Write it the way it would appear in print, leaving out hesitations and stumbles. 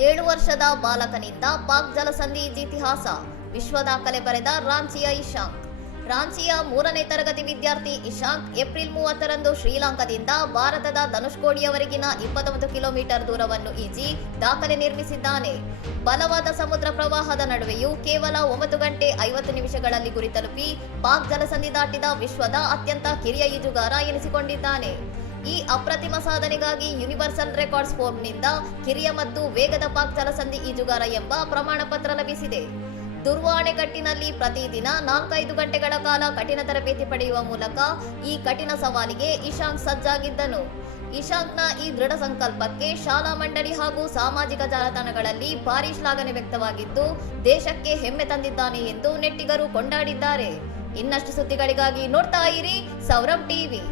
7 ವರ್ಷದ ಬಾಲಕನಿಂದ ಪಾಕ್ ಜಲಸಂಧಿ ಇತಿಹಾಸ. ವಿಶ್ವ ದಾಖಲೆ ಬರೆದ ರಾಂಚಿಯ ಇಶಾಂಕ್. ರಾಂಚಿಯ 3ನೇ ತರಗತಿ ವಿದ್ಯಾರ್ಥಿ ಇಶಾಂಕ್ ಏಪ್ರಿಲ್ 30ರಂದು ಶ್ರೀಲಂಕಾದಿಂದ ಭಾರತದ ಧನುಷ್ಕೋಡಿಯವರೆಗಿನ 29 ಕಿಲೋಮೀಟರ್ ದೂರವನ್ನು ಈಜಿ ದಾಖಲೆ ನಿರ್ಮಿಸಿದ್ದಾನೆ. ಬಲವಾದ ಸಮುದ್ರ ಪ್ರವಾಹದ ನಡುವೆಯೂ ಕೇವಲ 9 ಗಂಟೆ 50 ನಿಮಿಷಗಳಲ್ಲಿ ಗುರಿ ತಲುಪಿ ಪಾಕ್ ಜಲಸಂಧಿ ದಾಟಿದ ವಿಶ್ವದ ಅತ್ಯಂತ ಕಿರಿಯ ಈಜುಗಾರ ಎನಿಸಿಕೊಂಡಿದ್ದಾನೆ. ಈ ಅಪ್ರತಿಮ ಸಾಧನೆಗಾಗಿ ಯೂನಿವರ್ಸಲ್ ರೆಕಾರ್ಡ್ಸ್ ಫೋರ್ಮ್ನಿಂದ ಕಿರಿಯ ಮತ್ತು ವೇಗದ ಪಾಕ್ ಜಲಸಂಧಿ ಈಜುಗಾರ ಎಂಬ ಪ್ರಮಾಣ ಪತ್ರ ಲಭಿಸಿದೆ. ದುರ್ವಾ ಅಣೆಕಟ್ಟಿನಲ್ಲಿ ಪ್ರತಿದಿನ 4-5 ಗಂಟೆಗಳ ಕಾಲ ಕಠಿಣ ತರಬೇತಿ ಪಡೆಯುವ ಮೂಲಕ ಈ ಕಠಿಣ ಸವಾಲಿಗೆ ಇಶಾಂಕ್ ಸಜ್ಜಾಗಿದ್ದನು. ಇಶಾಂಕ್ನ ಈ ದೃಢ ಸಂಕಲ್ಪಕ್ಕೆ ಶಾಲಾ ಮಂಡಳಿ ಹಾಗೂ ಸಾಮಾಜಿಕ ಜಾಲತಾಣಗಳಲ್ಲಿ ಭಾರೀ ಶ್ಲಾಘನೆ ವ್ಯಕ್ತವಾಗಿದ್ದು, ದೇಶಕ್ಕೆ ಹೆಮ್ಮೆ ತಂದಿದ್ದಾನೆ ಎಂದು ನೆಟ್ಟಿಗರು ಕೊಂಡಾಡಿದ್ದಾರೆ. ಇನ್ನಷ್ಟು ಸುದ್ದಿಗಳಿಗಾಗಿ ನೋಡ್ತಾ ಇರಿ ಸೌರಭ್ ಟಿವಿ.